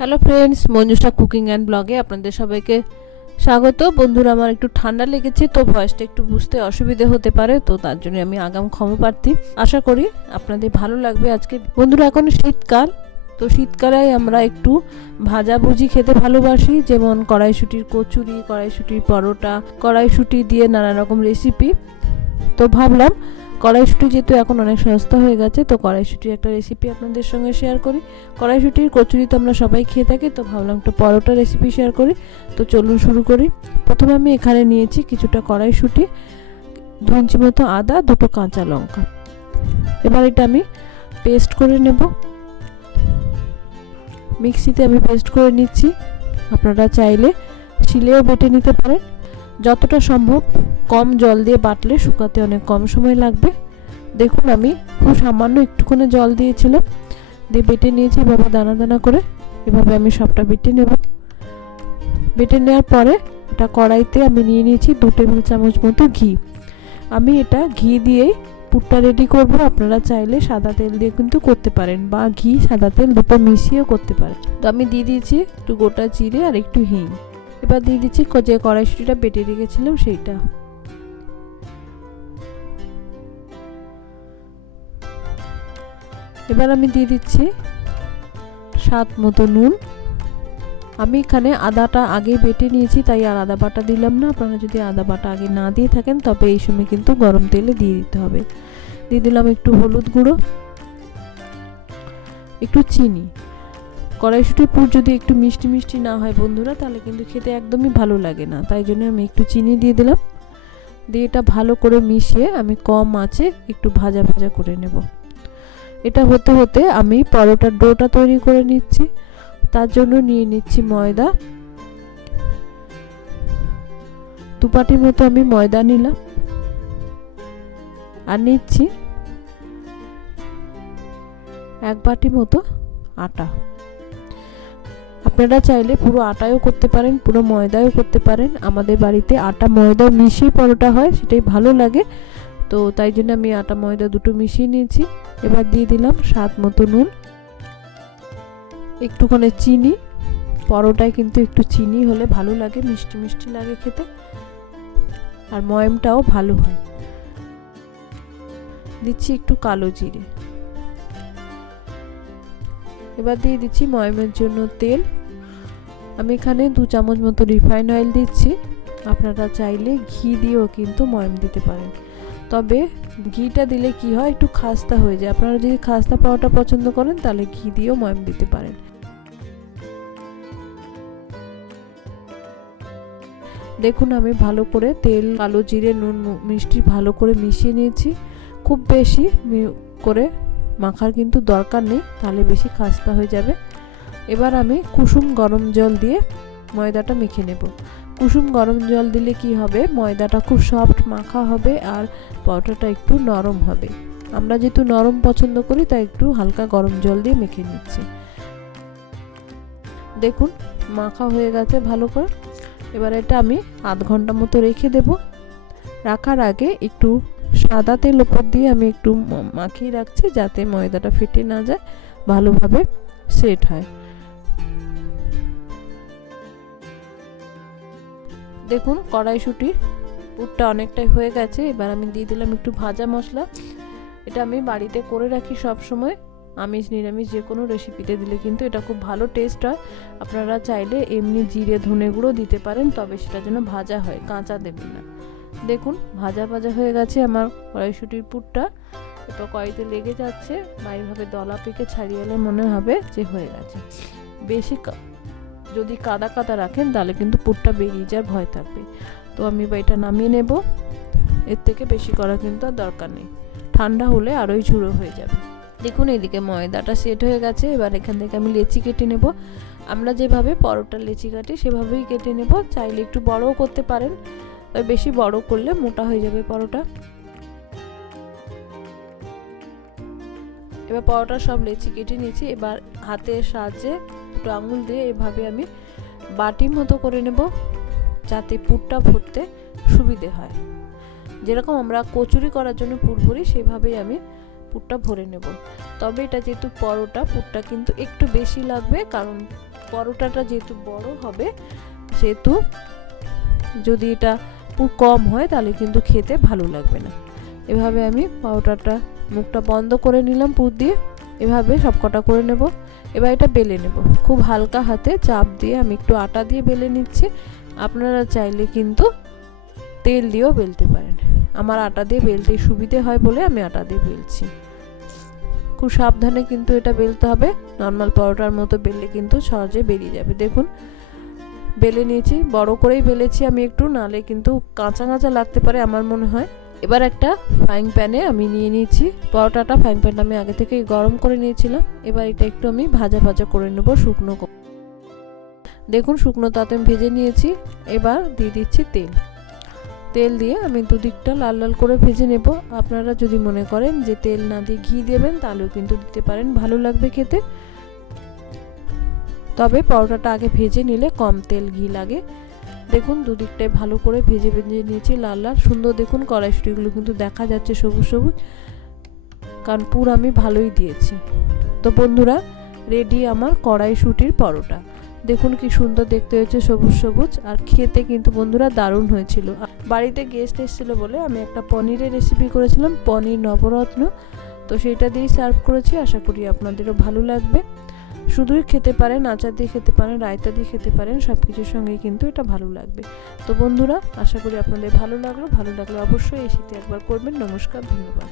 Hello friends Manjusha cooking and ব্লগে আপনাদের সবাইকে স্বাগত। বন্ধুরা, আমার একটু ঠান্ডা লেগেছে, তো ভয়েসটা একটু বুঝতে অসুবিধে হতে পারে, তো তার জন্য আমি আগাম ক্ষমা প্রার্থী। আশা করি আপনাদের ভালো লাগবে আজকে। বন্ধুরা, এখন শীতকাল, তো শীতকালে আমরা একটু ভাজাভুজি খেতে ভালোবাসি, যেমন কড়াইশুটির কচুরি, কড়াইশুটির পরোটা, কড়াইশুটি দিয়ে নানা রকম রেসিপি তো ভাবলাম কড়াইশুটি যেহেতু এখন অনেক সস্তা হয়ে গেছে, তো কড়াইশুটির একটা রেসিপি আপনাদের সঙ্গে শেয়ার করি। কড়াইশুটির কচুরি তো আমরা সবাই খেয়ে থাকি, তো ভাবলাম একটু পরোটা রেসিপি শেয়ার করি। তো চলুন শুরু করি। প্রথমে আমি এখানে নিয়েছি কিছুটা কড়াইশুটি, দু ইঞ্চি মতো আদা, দুটো কাঁচা লঙ্কা। এবার এটা আমি পেস্ট করে নেব। মিক্সিতে আমি পেস্ট করে নিচ্ছি। আপনারা চাইলে শিলেও বেটে নিতে পারেন। যতটা সম্ভব কম জল দিয়ে বাটলে শুকাতে অনেক কম সময় লাগবে। দেখুন আমি খুব সামান্য একটুখানি জল দিয়েছিলাম। দিয়ে বেটে নিয়েছি এভাবে দানা দানা করে। এভাবে আমি সবটা বেটে নেব। বেটে নেওয়ার পরে এটা কড়াইতে আমি নিয়ে নিয়েছি দু টেবিল চামচ মতো ঘি। আমি এটা ঘি দিয়েই পুরটা রেডি করব। আপনারা চাইলে সাদা তেল দিয়ে কিন্তু করতে পারেন বা ঘি, সাদা তেল দুটো মিশিয়েও করতে পারেন। তো আমি দিয়ে দিয়েছি একটু গোটা জিরে আর একটু হিং। এবার দিয়ে দিচ্ছি যে কড়াইশুটিটা বেটে রেখেছিলাম সেইটা। এবার আমি দিয়ে দিচ্ছি স্বাদ মতো নুন। আমি এখানে আদাটা আগে বেটে নিয়েছি, তাই আর আদা বাটা দিলাম না। আপনারা যদি আদা বাটা আগে না দিয়ে থাকেন, তবে এই সময় কিন্তু গরম তেলে দিয়ে দিতে হবে। দিয়ে দিলাম একটু হলুদ গুঁড়ো, একটু চিনি। কড়াইশুটির পুর যদি একটু মিষ্টি মিষ্টি না হয় বন্ধুরা, তাহলে কিন্তু খেতে একদমই ভালো লাগে না। তাই জন্য আমি একটু চিনি দিয়ে দিলাম। দিয়ে এটা ভালো করে মিশিয়ে আমি কম আঁচে একটু ভাজা ভাজা করে নেব। এটা হতে হতে আমি পরোটার ডোটা তৈরি করে নিচ্ছি। তার জন্য নিয়ে নিচ্ছি ময়দা। দুপাটির মতো আমি ময়দা নিলাম। আর নিচ্ছি এক বাটি মতো আটা। আপনারা চাইলে পুরো আটাও করতে পারেন, পুরো ময়দাও করতে পারেন। আমাদের বাড়িতে আটা ময়দা মিশিয়ে পরোটা হয়, সেটাই ভালো লাগে। তো তাই জন্য আমি আটা, ময়দা দুটো মিশিয়ে নিয়েছি। এবার দিয়ে দিলাম স্বাদ মতো নুন, একটুখানি চিনি। পরোটায় কিন্তু একটু চিনি হলে ভালো লাগে, মিষ্টি মিষ্টি লাগে খেতে। আর ময়মটাও ভালো হয়। দিচ্ছি একটু কালো জিরে। এবার দিয়ে দিচ্ছি ময়মের জন্য তেল। আমি এখানে দু চামচ মতো রিফাইন অয়েল দিচ্ছি। আপনারা চাইলে ঘি দিয়েও কিন্তু ময়ম দিতে পারেন। তবে ঘিটা দিলে কি হয়? একটু খাস্তা হয়ে যায়। আপনারা যদি খাস্তা পাওয়াটা পছন্দ করেন, তাহলে ঘি দিয়েও ময়ম দিতে পারেন। দেখুন, আমি ভালো করে তেল, কালো জিরে, নুন মিষ্টি ভালো করে মিশিয়ে নিয়েছি। খুব বেশি করে মাখার কিন্তু দরকার নেই, তাহলে বেশি খাস্তা হয়ে যাবে। এবার আমি কুসুম গরম জল দিয়ে ময়দাটা মেখে নেব। কুসুম গরম জল দিলে কি হবে? ময়দাটা খুব সফট মাখা হবে আর পরোটাটা একটু নরম হবে। আমরা যেহেতু নরম পছন্দ করি, তাই একটু হালকা গরম জল দিয়ে মেখে নিচ্ছি। দেখুন, মাখা হয়ে গেছে ভালো করে। এবার এটা আমি আধ ঘণ্টা মতো রেখে দেব। রাখার আগে একটু সাদা তেল ওপর দিয়ে আমি একটু মাখিয়ে রাখছি যাতে ময়দাটা ফেটে না যায়, ভালোভাবে সেট হয়। দেখুন, কড়াইশুটির পুরটা অনেকটাই হয়ে গেছে। এবার আমি দিয়ে দিলাম একটু ভাজা মশলা। এটা আমি বাড়িতে করে রাখি সব সময় আমিষ, নিরামিষ যে কোনো রেসিপিতে দিলে কিন্তু এটা খুব ভালো টেস্ট হয়। আপনারা চাইলে এমনি জিরে, ধনে গুঁড়ো দিতে পারেন, তবে সেটা যেন ভাজা হয়, কাঁচা দেবেন না। দেখুন, ভাজা ভাজা হয়ে গেছে আমার কড়াইশুটির পুরটা। এটা কড়াইতে লেগে যাচ্ছে, বা এইভাবে দলা পেকে ছাড়িয়ে এলে মনে হবে যে হয়ে গেছে। বেশি যদি কাদা কাদা রাখেন, তাহলে কিন্তু পুরটা বেরিয়ে যাওয়ার ভয় থাকবে। তো আমি এবার এটা নামিয়ে নেব। এর থেকে বেশি করা কিন্তু আর দরকার নেই। ঠান্ডা হলে আরোই ঝুড়ো হয়ে যাবে। দেখুন, এদিকে ময়দাটা সেট হয়ে গেছে। এবার এখান থেকে আমি লেচি কেটে নেব। আমরা যেভাবে পরোটা লেচি কাটি, সেভাবেই কেটে নেব। চাইলে একটু বড়ও করতে পারেন, তবে বেশি বড় করলে মোটা হয়ে যাবে পরোটা। এবার পরোটা সব লেচি কেটে নিয়েছি। এবার হাতের সাহায্যে দুটো আঙুল দিয়ে এভাবে আমি বাটির মতো করে নেব, যাতে পুরটা ভরতে সুবিধে হয়। যেরকম আমরা কচুরি করার জন্য পুর ভরি, সেভাবেই আমি পুরটা ভরে নেব। তবে এটা যেহেতু পরোটা, পুরটা কিন্তু একটু বেশি লাগবে, কারণ পরোটাটা যেহেতু বড় হবে, সেহেতু যদি এটা পুর কম হয়, তাহলে কিন্তু খেতে ভালো লাগবে না। এভাবে আমি পরোটাটা, মুখটা বন্ধ করে নিলাম পুর দিয়ে, এভাবে সব কটা করে নেব। এবার এটা বেলে নেব। খুব হালকা হাতে চাপ দিয়ে আমি একটু আটা দিয়ে বেলে নিচ্ছি। আপনারা চাইলে কিন্তু তেল দিয়েও বেলতে পারেন। আমার আটা দিয়ে বেলতে সুবিধে হয় বলে আমি আটা দিয়ে বেলছি। খুব সাবধানে কিন্তু এটা বেলতে হবে। নর্মাল পরোটার মতো বেললে কিন্তু সহজে বেরিয়ে যাবে। দেখুন, বেলে নিয়েছি। বড় করেই বেলেছি আমি একটু, নালে কিন্তু কাঁচা কাঁচা লাগতে পারে আমার মনে হয়। এবার একটা ফ্রাইং প্যানে আমি নিয়ে নিয়েছি। পরোটাটা ফ্রাইং প্যানটা আমি আগে থেকেই গরম করে নিয়েছিলাম। এবার এটা একটু আমি ভাজা ভাজা করে নেব শুকনো দেখুন শুকনো তাতে আমি ভেজে নিয়েছি। এবার দিয়ে দিচ্ছি তেল। তেল দিয়ে আমি দুদিকটা লাল লাল করে ভেজে নেব। আপনারা যদি মনে করেন যে তেল না দিয়ে ঘি দেবেন, তাহলেও কিন্তু দিতে পারেন। ভালো লাগবে খেতে। তবে পরোটাটা আগে ভেজে নিলে কম তেল ঘি লাগে। দেখুন দুদিকটায় ভালো করে ভেজে ভেজে নিয়েছি লাল লাল। সুন্দর দেখুন, কড়াইশুটিগুলো কিন্তু দেখা যাচ্ছে সবুজ সবুজ। কারণ পুর আমি ভালোই দিয়েছি। তো বন্ধুরা রেডি আমার কড়াইশুটির পরোটা। দেখুন কি সুন্দর দেখতে হয়েছে সবুজ সবুজ, আর খেতে কিন্তু বন্ধুরা দারুণ হয়েছিল। বাড়িতে গেস্ট এসেছিল বলে আমি একটা পনিরের রেসিপি করেছিলাম, পনির নবরত্ন। তো সেটা দিয়েই সার্ভ করেছি, আশা করি আপনাদেরও ভালো লাগবে। শুধুই খেতে পারেন, আচার দিয়ে খেতে পারেন, রায়তা দিয়ে খেতে পারেন সব কিছুর সঙ্গেই কিন্তু এটা ভালো লাগবে। তো বন্ধুরা, আশা করি আপনাদের ভালো লাগল। ভালো লাগলে অবশ্যই এই শীতে একবার করবেন। নমস্কার, ধন্যবাদ।